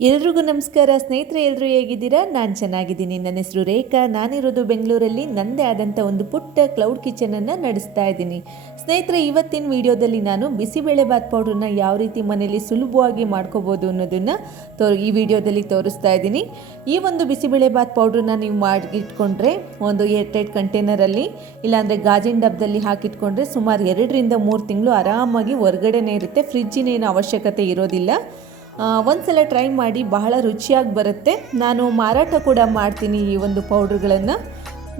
ಎಲ್ರಿಗೂ ನಮಸ್ಕಾರ. ಸ್ನೇಹಿತರೆ ಎಲ್ಲರೂ ಹೇಗಿದ್ದೀರಾ? ನಾನು ಚೆನ್ನಾಗಿದ್ದೀನಿ. ನನ್ನ ಹೆಸರು ರೇಖಾ. ನಾನಿರೋದು ಬೆಂಗಳೂರಲ್ಲಿ. ನನ್ನದೇ ಆದಂಥ ಒಂದು ಪುಟ್ಟ ಕ್ಲೌಡ್ ಕಿಚನನ್ನು ನಡೆಸ್ತಾ ಇದ್ದೀನಿ. ಸ್ನೇಹಿತರೆ, ಇವತ್ತಿನ ವಿಡಿಯೋದಲ್ಲಿ ನಾನು ಬಿಸಿಬೇಳೆ ಬಾತ್ ಪೌಡ್ರನ್ನ ಯಾವ ರೀತಿ ಮನೆಯಲ್ಲಿ ಸುಲಭವಾಗಿ ಮಾಡ್ಕೋಬೋದು ಅನ್ನೋದನ್ನು ತೋ, ಈ ವಿಡಿಯೋದಲ್ಲಿ ತೋರಿಸ್ತಾ ಇದ್ದೀನಿ. ಈ ಒಂದು ಬಿಸಿಬೇಳೆ ಬಾತ್ ಪೌಡ್ರನ್ನ ನೀವು ಮಾಡಿ ಇಟ್ಕೊಂಡ್ರೆ ಒಂದು ಏರ್ಟೈಟ್ ಕಂಟೈನರಲ್ಲಿ, ಇಲ್ಲಾಂದರೆ ಗಾಜಿನ ಡಬ್ದಲ್ಲಿ ಹಾಕಿಟ್ಕೊಂಡ್ರೆ ಸುಮಾರು ಎರಡರಿಂದ ಮೂರು ತಿಂಗಳು ಆರಾಮಾಗಿ ಹೊರಗಡೆನೇ ಇರುತ್ತೆ. ಫ್ರಿಜ್ಜಿನೇನು ಅವಶ್ಯಕತೆ ಇರೋದಿಲ್ಲ. ಒಂದ್ಸಲ ಟ್ರೈ ಮಾಡಿ ಬಹಳ ರುಚಿಯಾಗಿ ಬರುತ್ತೆ. ನಾನು ಮಾರಾಟ ಕೂಡ ಮಾಡ್ತೀನಿ ಈ ಒಂದು ಪೌಡ್ರುಗಳನ್ನು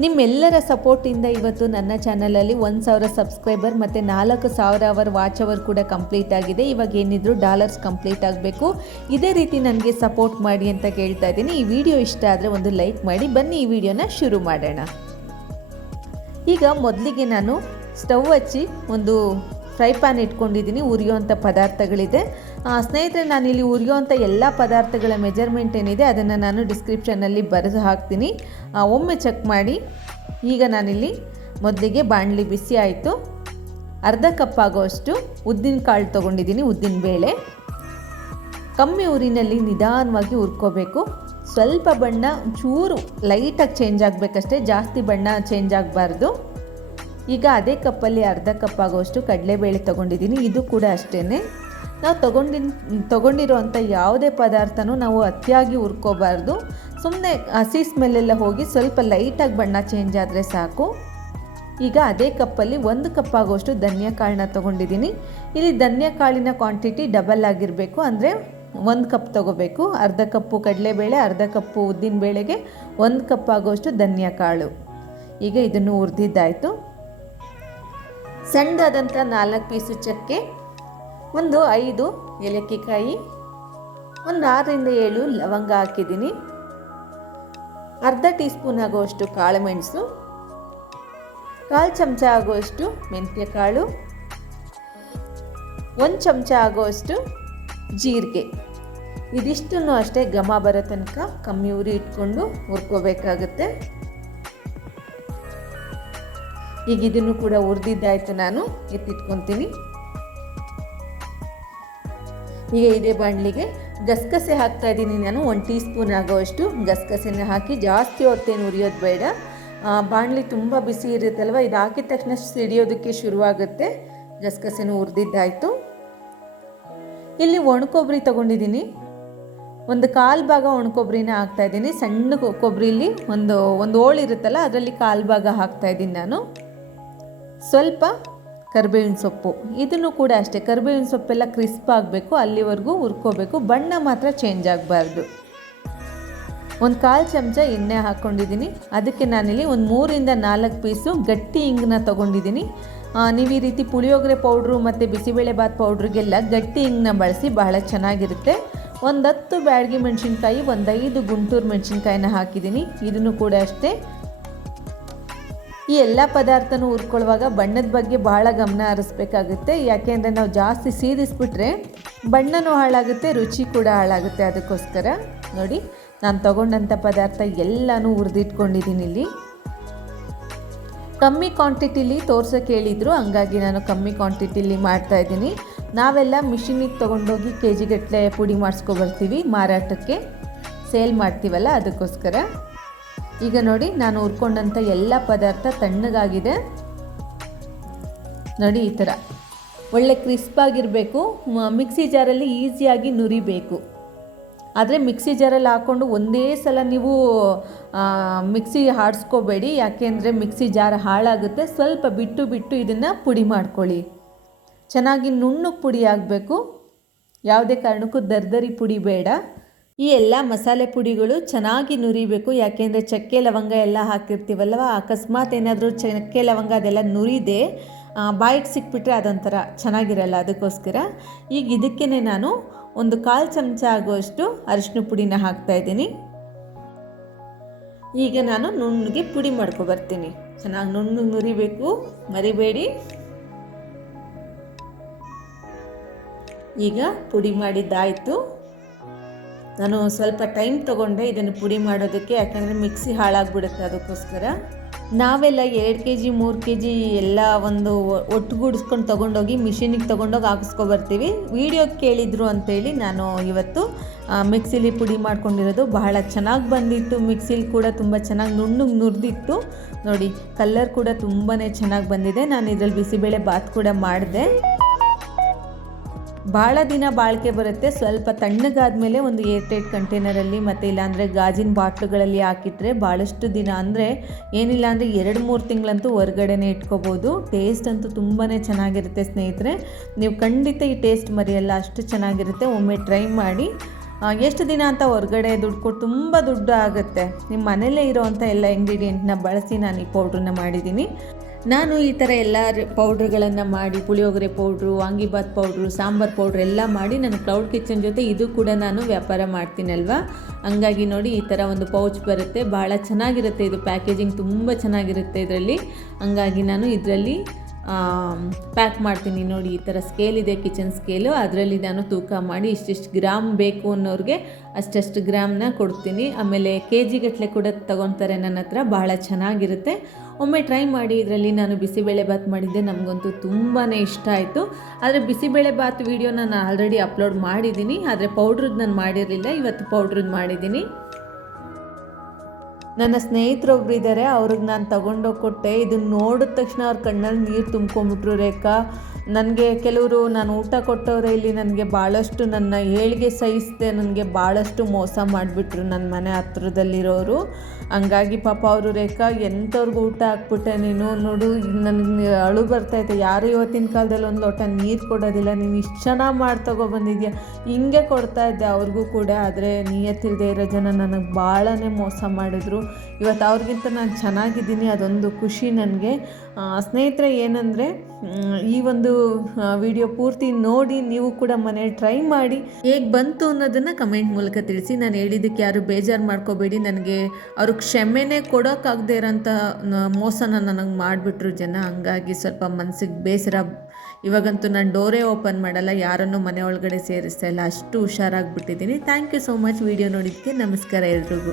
ನಿಮ್ಮೆಲ್ಲರ ಸಪೋರ್ಟಿಂದ ಇವತ್ತು ನನ್ನ ಚಾನಲಲ್ಲಿ ಒಂದು ಸಾವಿರ ಸಬ್ಸ್ಕ್ರೈಬರ್ ಮತ್ತು ನಾಲ್ಕು ಸಾವಿರ ಅವರ್ ವಾಚ್ ಅವರ್ ಕೂಡ ಕಂಪ್ಲೀಟ್ ಆಗಿದೆ. ಇವಾಗ ಏನಿದ್ರು ಡಾಲರ್ಸ್ ಕಂಪ್ಲೀಟ್ ಆಗಬೇಕು. ಇದೇ ರೀತಿ ನನಗೆ ಸಪೋರ್ಟ್ ಮಾಡಿ ಅಂತ ಕೇಳ್ತಾ ಇದ್ದೀನಿ. ಈ ವಿಡಿಯೋ ಇಷ್ಟ ಆದರೆ ಒಂದು ಲೈಕ್ ಮಾಡಿ. ಬನ್ನಿ ಈ ವಿಡಿಯೋನ ಶುರು ಮಾಡೋಣ. ಈಗ ಮೊದಲಿಗೆ ನಾನು ಸ್ಟವ್ ಹಚ್ಚಿ ಒಂದು ಫ್ರೈ ಪ್ಯಾನ್ ಇಟ್ಕೊಂಡಿದ್ದೀನಿ, ಉರಿಯೋವಂಥ ಪದಾರ್ಥಗಳಿದೆ. ಸ್ನೇಹಿತರೆ, ನಾನಿಲ್ಲಿ ಉರಿಯೋವಂಥ ಎಲ್ಲ ಪದಾರ್ಥಗಳ ಮೆಜರ್ಮೆಂಟ್ ಏನಿದೆ ಅದನ್ನು ನಾನು ಡಿಸ್ಕ್ರಿಪ್ಷನ್ನಲ್ಲಿ ಬರೆದು ಹಾಕ್ತೀನಿ. ಒಮ್ಮೆ ಚೆಕ್ ಮಾಡಿ. ಈಗ ನಾನಿಲ್ಲಿ ಮೊದಲಿಗೆ ಬಾಣಲಿ ಬಿಸಿ ಆಯಿತು. ಅರ್ಧ ಕಪ್ ಆಗೋಷ್ಟು ಉದ್ದಿನ ಕಾಳು ತೊಗೊಂಡಿದ್ದೀನಿ, ಉದ್ದಿನ ಬೇಳೆ. ಕಮ್ಮಿ ಊರಿನಲ್ಲಿ ನಿಧಾನವಾಗಿ ಹುರ್ಕೋಬೇಕು. ಸ್ವಲ್ಪ ಬಣ್ಣ ಚೂರು ಲೈಟಾಗಿ ಚೇಂಜ್ ಆಗಬೇಕಷ್ಟೇ, ಜಾಸ್ತಿ ಬಣ್ಣ ಚೇಂಜ್ ಆಗಬಾರ್ದು. ಈಗ ಅದೇ ಕಪ್ಪಲ್ಲಿ ಅರ್ಧ ಕಪ್ ಆಗೋಷ್ಟು ಕಡಲೆಬೇಳೆ ತೊಗೊಂಡಿದ್ದೀನಿ. ಇದು ಕೂಡ ಅಷ್ಟೇ ನಾವು ತೊಗೊಂಡಿನ, ತೊಗೊಂಡಿರುವಂಥ ಯಾವುದೇ ಪದಾರ್ಥನೂ ನಾವು ಅತಿಯಾಗಿ ಹುರ್ಕೋಬಾರ್ದು. ಸುಮ್ಮನೆ ಹಸಿ ಸ್ಮೆಲ್ಲೆಲ್ಲ ಹೋಗಿ ಸ್ವಲ್ಪ ಲೈಟಾಗಿ ಬಣ್ಣ ಚೇಂಜ್ ಆದರೆ ಸಾಕು. ಈಗ ಅದೇ ಕಪ್ಪಲ್ಲಿ ಒಂದು ಕಪ್ ಆಗೋಷ್ಟು ಧನಿಯಾ ಕಾಳನ್ನ ತೊಗೊಂಡಿದ್ದೀನಿ. ಇಲ್ಲಿ ಧನಿಯಾ ಕಾಳಿನ ಕ್ವಾಂಟಿಟಿ ಡಬಲ್ ಆಗಿರಬೇಕು. ಅಂದರೆ ಒಂದು ಕಪ್ ತೊಗೋಬೇಕು. ಅರ್ಧ ಕಪ್ಪು ಕಡಲೆಬೇಳೆ, ಅರ್ಧ ಕಪ್ಪು ಉದ್ದಿನ ಬೇಳೆಗೆ ಒಂದು ಕಪ್ ಆಗೋಷ್ಟು ಧನಿಯಾ ಕಾಳು. ಈಗ ಇದನ್ನು ಹುರಿದಿದ್ದಾಯಿತು. ಸಣ್ಣದಾದಂಥ ನಾಲ್ಕು ಪೀಸು ಚಕ್ಕೆ, ಒಂದು ಐದು ಏಲಕ್ಕಿಕಾಯಿ, ಒಂದು ಆರರಿಂದ ಏಳು ಲವಂಗ ಹಾಕಿದ್ದೀನಿ. ಅರ್ಧ ಟೀ ಸ್ಪೂನ್ ಆಗುವಷ್ಟು ಕಾಳುಮೆಣಸು, ಕಾಲು ಚಮಚ ಆಗುವಷ್ಟು ಮೆಂತ್ಯಕಾಳು, ಒಂದು ಚಮಚ ಆಗುವಷ್ಟು ಜೀರಿಗೆ. ಇದಿಷ್ಟನ್ನು ಅಷ್ಟೇ ಘಮ ಬರೋ ತನಕ ಕಮ್ಮಿ ಉರಿ ಇಟ್ಕೊಂಡು ಹುರ್ಕೋಬೇಕಾಗುತ್ತೆ. ಈಗ ಇದನ್ನು ಕೂಡ ಉರಿದಿದ್ದಾಯ್ತು ನಾನು, ಎತ್ತಿಟ್ಕೊತೀನಿ. ಈಗ ಇದೇ ಬಾಣಲಿಗೆ ಗಸಗಸೆ ಹಾಕ್ತಾ ಇದ್ದೀನಿ ನಾನು, ಒಂದು ಟೀ ಸ್ಪೂನ್ ಆಗೋವಷ್ಟು ಗಸಗಸೆನ ಹಾಕಿ ಜಾಸ್ತಿ ಹೊತ್ತೇನು ಉರಿಯೋದು ಬೇಡ. ಬಾಣಲಿ ತುಂಬ ಬಿಸಿ ಇರುತ್ತಲ್ವ, ಇದು ಹಾಕಿದ ತಕ್ಷಣ ಸಿಡಿಯೋದಕ್ಕೆ ಶುರುವಾಗುತ್ತೆ, ಗಸಗಸೆನೂ ಹುರಿದಿದ್ದಾಯಿತು. ಇಲ್ಲಿ ಒಣಕೊಬ್ಬರಿ ತೊಗೊಂಡಿದ್ದೀನಿ. ಒಂದು ಕಾಲು ಭಾಗ ಒಣಕೊಬ್ಬರಿನ ಹಾಕ್ತಾಯಿದ್ದೀನಿ ಸಣ್ಣ ಕೊಬ್ಬರಿಲಿ ಒಂದು ಒಂದು ಓಳು ಇರುತ್ತಲ್ಲ ಅದರಲ್ಲಿ ಕಾಲು ಭಾಗ ಹಾಕ್ತಾಯಿದ್ದೀನಿ ನಾನು. ಸ್ವಲ್ಪ ಕರಿಬೇವಿನ ಸೊಪ್ಪು. ಇದನ್ನು ಕೂಡ ಅಷ್ಟೇ, ಕರಿಬೇವಿನ ಸೊಪ್ಪೆಲ್ಲ ಕ್ರಿಸ್ಪ್ ಆಗಬೇಕು, ಅಲ್ಲಿವರೆಗೂ ಹುರ್ಕೋಬೇಕು, ಬಣ್ಣ ಮಾತ್ರ ಚೇಂಜ್ ಆಗಬಾರ್ದು. ಒಂದು ಕಾಲು ಚಮಚ ಎಣ್ಣೆ ಹಾಕ್ಕೊಂಡಿದ್ದೀನಿ ಅದಕ್ಕೆ ನಾನಿಲ್ಲಿ ಒಂದು ಮೂರಿಂದ ನಾಲ್ಕು ಪೀಸು ಗಟ್ಟಿ ಇಂಗನ್ನ ತೊಗೊಂಡಿದ್ದೀನಿ. ನೀವು ಈ ರೀತಿ ಪುಳಿಯೋಗರೆ ಪೌಡ್ರು ಮತ್ತು ಬಿಸಿಬೇಳೆಬಾತ್ ಪೌಡ್ರಿಗೆಲ್ಲ ಗಟ್ಟಿ ಇಂಗನ್ನ ಬಳಸಿ ಬಹಳ ಚೆನ್ನಾಗಿರುತ್ತೆ. ಒಂದು ಹತ್ತು ಬ್ಯಾಡಗಿ ಮೆಣಸಿನ್ಕಾಯಿ, ಒಂದು ಐದು ಗುಂಟೂರು ಮೆಣಸಿನ್ಕಾಯಿನ ಹಾಕಿದ್ದೀನಿ. ಇದನ್ನು ಕೂಡ ಅಷ್ಟೇ. ಈ ಎಲ್ಲ ಪದಾರ್ಥನೂ ಹುರ್ಕೊಳ್ಳುವಾಗ ಬಣ್ಣದ ಬಗ್ಗೆ ಬಹಳ ಗಮನ ಹರಿಸ್ಬೇಕಾಗುತ್ತೆ. ಯಾಕೆಂದರೆ ನಾವು ಜಾಸ್ತಿ ಸೀದಿಸ್ಬಿಟ್ರೆ ಬಣ್ಣನೂ ಹಾಳಾಗುತ್ತೆ, ರುಚಿ ಕೂಡ ಹಾಳಾಗುತ್ತೆ ಅದಕ್ಕೋಸ್ಕರ. ನೋಡಿ, ನಾನು ತಗೊಂಡಂಥ ಪದಾರ್ಥ ಎಲ್ಲನೂ ಹುರಿದಿಟ್ಕೊಂಡಿದ್ದೀನಿ ಇಲ್ಲಿ. ಕಮ್ಮಿ ಕ್ವಾಂಟಿಟಿಲಿ ತೋರ್ಸೋಕೆ ಹೇಳಿದರು, ಹಂಗಾಗಿ ನಾನು ಕಮ್ಮಿ ಕ್ವಾಂಟಿಟಿಲಿ ಮಾಡ್ತಾ ಇದ್ದೀನಿ. ನಾವೆಲ್ಲ ಮಿಷಿನಿಗೆ ತೊಗೊಂಡೋಗಿ ಕೆ ಜಿಗಟ್ಟಲೆ ಪುಡಿ ಮಾಡಿಸ್ಕೊಬರ್ತೀವಿ ಮಾರಾಟಕ್ಕೆ. ಸೇಲ್ ಮಾಡ್ತೀವಲ್ಲ ಅದಕ್ಕೋಸ್ಕರ. ಈಗ ನೋಡಿ, ನಾನು ಹುರ್ಕೊಂಡಂಥ ಎಲ್ಲ ಪದಾರ್ಥ ತಣ್ಣಗಾಗಿದೆ. ನೋಡಿ ಈ ಥರ. ಒಳ್ಳೆ ಕ್ರಿಸ್ಪಾಗಿರಬೇಕು ಮಿಕ್ಸಿ ಜಾರಲ್ಲಿ ಈಸಿಯಾಗಿ ನುರಿಬೇಕು. ಆದರೆ ಮಿಕ್ಸಿ ಜಾರಲ್ಲಿ ಹಾಕ್ಕೊಂಡು ಒಂದೇ ಸಲ ನೀವು ಮಿಕ್ಸಿ ಹಾಡಿಸ್ಕೋಬೇಡಿ. ಯಾಕೆಂದರೆ ಮಿಕ್ಸಿ ಜಾರ್ ಹಾಳಾಗುತ್ತೆ. ಸ್ವಲ್ಪ ಬಿಟ್ಟು ಬಿಟ್ಟು ಇದನ್ನು ಪುಡಿ ಮಾಡ್ಕೊಳ್ಳಿ. ಚೆನ್ನಾಗಿ ನುಣ್ಣು ಪುಡಿ ಆಗಬೇಕು. ಯಾವುದೇ ಕಾರಣಕ್ಕೂ ದರ್ದರಿ ಪುಡಿ ಬೇಡ. ಈ ಎಲ್ಲ ಮಸಾಲೆ ಪುಡಿಗಳು ಚೆನ್ನಾಗಿ ನುರಿಬೇಕು. ಯಾಕೆಂದರೆ ಚಕ್ಕೆ, ಲವಂಗ ಎಲ್ಲ ಹಾಕಿರ್ತೀವಲ್ವ? ಅಕಸ್ಮಾತ್ ಏನಾದರೂ ಚಕ್ಕೆ, ಲವಂಗ ಅದೆಲ್ಲ ನುರಿದೆ ಬಾಯಿಗೆ ಸಿಕ್ಬಿಟ್ರೆ ಅದೊಂಥರ ಚೆನ್ನಾಗಿರಲ್ಲ ಅದಕ್ಕೋಸ್ಕರ. ಈಗ ಇದಕ್ಕೇ ನಾನು ಒಂದು ಕಾಲು ಚಮಚ ಆಗುವಷ್ಟು ಅರಿಶಿನ ಪುಡಿನ ಹಾಕ್ತಾಯಿದ್ದೀನಿ ಈಗ ನಾನು ನುಣ್ಣಗೆ ಪುಡಿ ಮಾಡ್ಕೊಬರ್ತೀನಿ ಚೆನ್ನಾಗಿ ನುಣ್ಣಗೆ ನುರಿಬೇಕು. ಮರಿಬೇಡಿ. ಈಗ ಪುಡಿ ಮಾಡಿದ್ದಾಯಿತು. ನಾನು ಸ್ವಲ್ಪ ಟೈಮ್ ತೊಗೊಂಡೆ ಇದನ್ನು ಪುಡಿ ಮಾಡೋದಕ್ಕೆ, ಯಾಕಂದರೆ ಮಿಕ್ಸಿ ಹಾಳಾಗ್ಬಿಡುತ್ತೆ ಅದಕ್ಕೋಸ್ಕರ. ನಾವೆಲ್ಲ ಎರಡು ಕೆ ಜಿ ಮೂರು ಕೆ ಜಿ ಎಲ್ಲ ಒಂದು ಒಟ್ಟುಗೂಡಿಸ್ಕೊಂಡು ತೊಗೊಂಡೋಗಿ ಮಿಷಿನಿಗೆ ತೊಗೊಂಡೋಗಿ ಹಾಕಿಸ್ಕೊಬರ್ತೀವಿ ವಿಡಿಯೋ ಕೇಳಿದ್ರು ಅಂತೇಳಿ ನಾನು ಇವತ್ತು ಮಿಕ್ಸಿಲಿ ಪುಡಿ ಮಾಡ್ಕೊಂಡಿರೋದು ಬಹಳ ಚೆನ್ನಾಗಿ ಬಂದಿತ್ತು. ಮಿಕ್ಸಿಲಿ ಕೂಡ ತುಂಬ ಚೆನ್ನಾಗಿ ನುಣ್ಣಗೆ ನುರಿದಿತ್ತು. ನೋಡಿ ಕಲ್ಲರ್ ಕೂಡ ತುಂಬಾ ಚೆನ್ನಾಗಿ ಬಂದಿದೆ. ನಾನು ಇದರಲ್ಲಿ ಬಿಸಿಬೇಳೆ ಬಾತ್ ಕೂಡ ಮಾಡಿದೆ. ಭಾಳ ದಿನ ಬಾಳಿಕೆ ಬರುತ್ತೆ. ಸ್ವಲ್ಪ ತಣ್ಣಗಾದ್ಮೇಲೆ ಒಂದು ಏರ್ ಟೈಟ್ ಕಂಟೈನರಲ್ಲಿ ಮತ್ತು ಇಲ್ಲಾಂದರೆ ಗಾಜಿನ ಬಾಟ್ಲುಗಳಲ್ಲಿ ಹಾಕಿಟ್ರೆ ಭಾಳಷ್ಟು ದಿನ ಅಂದರೆ ಏನಿಲ್ಲ ಅಂದರೆ ಎರಡು ಮೂರು ತಿಂಗಳಂತೂ ಹೊರಗಡೆನೇ ಇಟ್ಕೋಬೋದು. ಟೇಸ್ಟ್ ಅಂತೂ ತುಂಬಾ ಚೆನ್ನಾಗಿರುತ್ತೆ ಸ್ನೇಹಿತರೆ. ನೀವು ಖಂಡಿತ ಈ ಟೇಸ್ಟ್ ಮರೆಯಲ್ಲ, ಅಷ್ಟು ಚೆನ್ನಾಗಿರುತ್ತೆ. ಒಮ್ಮೆ ಟ್ರೈ ಮಾಡಿ. ಎಷ್ಟು ದಿನ ಅಂತ ಹೊರಗಡೆ ದುಡ್ಡು ಕೊಟ್ಟು ತುಂಬ ದುಡ್ಡು ಆಗುತ್ತೆ. ನಿಮ್ಮ ಮನೆಯಲ್ಲೇ ಇರೋವಂಥ ಎಲ್ಲ ಇಂಗ್ರೀಡಿಯೆಂಟ್ನ ಬಳಸಿ ನಾನು ಈ ಪೌಡ್ರನ್ನ ಮಾಡಿದ್ದೀನಿ. ನಾನು ಈ ಥರ ಎಲ್ಲ ಪೌಡ್ರ್ಗಳನ್ನು ಮಾಡಿ, puliyogare powder vangibath powder, sambar powder ಎಲ್ಲ ಮಾಡಿ ನಾನು ಕ್ಲೌಡ್ ಕಿಚನ್ ಜೊತೆ ಇದು ಕೂಡ ನಾನು ವ್ಯಾಪಾರ ಮಾಡ್ತೀನಲ್ವಾ? ಹಂಗಾಗಿ ನೋಡಿ ಈ ಥರ ಒಂದು ಪೌಚ್ ಬರುತ್ತೆ. ಭಾಳ ಚೆನ್ನಾಗಿರುತ್ತೆ ಇದು ಪ್ಯಾಕೇಜಿಂಗ್, ತುಂಬ ಚೆನ್ನಾಗಿರುತ್ತೆ ಇದರಲ್ಲಿ. ಹಂಗಾಗಿ ನಾನು ಇದರಲ್ಲಿ ಪ್ಯಾಕ್ ಮಾಡ್ತೀನಿ ನೋಡಿ ಈ ಥರ ಸ್ಕೇಲ್ ಇದೆ, ಕಿಚನ್ ಸ್ಕೇಲು. ಅದರಲ್ಲಿ ನಾನು ತೂಕ ಮಾಡಿ ಇಷ್ಟಿಷ್ಟು ಗ್ರಾಮ್ ಬೇಕು ಅನ್ನೋರಿಗೆ ಅಷ್ಟಷ್ಟು ಗ್ರಾಮ್ನ ಕೊಡ್ತೀನಿ. ಆಮೇಲೆ ಕೆ ಜಿಗಟ್ಟಲೆ ಕೂಡ ತಗೊತಾರೆ ನನ್ನ ಹತ್ರ. ಬಹಳ ಚೆನ್ನಾಗಿರುತ್ತೆ. ಒಮ್ಮೆ ಟ್ರೈ ಮಾಡಿ, ಇದರಲ್ಲಿ ನಾನು ಬಿಸಿಬೇಳೆ ಬಾತ್ ಮಾಡಿದ್ದೆ, ನಮಗಂತೂ ತುಂಬಾ ಇಷ್ಟ ಆಯಿತು. ಆದರೆ ಬಿಸಿಬೇಳೆ ಬಾತ್ ವಿಡಿಯೋ ನಾನು ಆಲ್ರೆಡಿ ಅಪ್ಲೋಡ್ ಮಾಡಿದ್ದೀನಿ, ಆದರೆ ಪೌಡ್ರದ್ದು ನಾನು ಮಾಡಿರಲಿಲ್ಲ, ಇವತ್ತು ಪೌಡ್ರದ್ದು ಮಾಡಿದ್ದೀನಿ. ನನ್ನ ಸ್ನೇಹಿತರೊಬ್ರು ಇದ್ದಾರೆ ಅವ್ರಿಗೆ ನಾನು ತಗೊಂಡೋಗಿ ಕೊಟ್ಟೆ. ಇದನ್ನು ನೋಡಿದ ತಕ್ಷಣ ಅವ್ರ ಕಣ್ಣಲ್ಲಿ ನೀರು ತುಂಬ್ಕೊಂಬಿಟ್ರು ರೇಖಾ. ನನಗೆ ಕೆಲವರು, ನಾನು ಊಟ ಕೊಟ್ಟವ್ರೆ ಇಲ್ಲಿ ನನಗೆ ಭಾಳಷ್ಟು ನನ್ನ ಏಳಿಗೆ ಸಹಿಸದೆ, ನನಗೆ ಭಾಳಷ್ಟು ಮೋಸ ಮಾಡಿಬಿಟ್ರು ನನ್ನ ಮನೆ ಹತ್ರದಲ್ಲಿರೋರು. ಹಂಗಾಗಿ ಪಾಪ ಅವರು ರೇಖಾ ಎಂಥವ್ರಿಗೂ ಊಟ ಹಾಕ್ಬಿಟ್ಟೆ ನೀನು? ನೋಡು ನನಗೆ ಅಳು ಬರ್ತೈತೆ ಯಾರು ಇವತ್ತಿನ ಕಾಲದಲ್ಲಿ ಒಂದು ಲೋಟ ನೀರು ಕೊಡೋದಿಲ್ಲ. ನೀನು ಇಷ್ಟು ಚೆನ್ನಾಗಿ ಮಾಡಿ ತಗೊಬಂದಿದ್ಯಾ ಹಿಂಗೆ ಕೊಡ್ತಾ ಇದ್ದೆ ಅವ್ರಿಗೂ ಕೂಡ. ಆದರೆ ನಿಯತ್ತಿಲ್ಲದೆ ಇರೋ ಜನ ನನಗೆ ಭಾಳನೇ ಮೋಸ ಮಾಡಿದ್ರು. ಇವತ್ತು ಅವ್ರಿಗಿಂತ ನಾನು ಚೆನ್ನಾಗಿದ್ದೀನಿ. ಅದೊಂದು ಖುಷಿ ನನಗೆ. ಸ್ನೇಹಿತರೆ ಏನಂದರೆ ಈ ಒಂದು ವಿಡಿಯೋ ಪೂರ್ತಿ ನೋಡಿ ನೀವು ಕೂಡ ಮನೆ ಟ್ರೈ ಮಾಡಿ. ಹೇಗೆ ಬಂತು ಅನ್ನೋದನ್ನು ಕಮೆಂಟ್ ಮೂಲಕ ತಿಳಿಸಿ. ನಾನು ಹೇಳಿದ್ದಕ್ಕೆ ಯಾರು ಬೇಜಾರು ಮಾಡ್ಕೋಬೇಡಿ. ನನಗೆ ಅವರು ಕ್ಷಮೆನೇ ಕೊಡೋಕ್ಕಾಗದೇ ಇರೋಂಥ ಮೋಸನ ನನಗೆ ಮಾಡಿಬಿಟ್ರು ಜನ. ಹಂಗಾಗಿ ಸ್ವಲ್ಪ ಮನಸ್ಸಿಗೆ ಬೇಸರ. ಇವಾಗಂತೂ ನಾನು ಡೋರೇ ಓಪನ್ ಮಾಡಲ್ಲ. ಯಾರನ್ನು ಮನೆ ಒಳಗಡೆ ಸೇರಿಸ್ತಾ ಇಲ್ಲ. ಅಷ್ಟು ಹುಷಾರಾಗಿಬಿಟ್ಟಿದ್ದೀನಿ. Thank you so much video ನೋಡಿದ್ದಕ್ಕೆ ನಮಸ್ಕಾರ ಎಲ್ರಿಗೂ.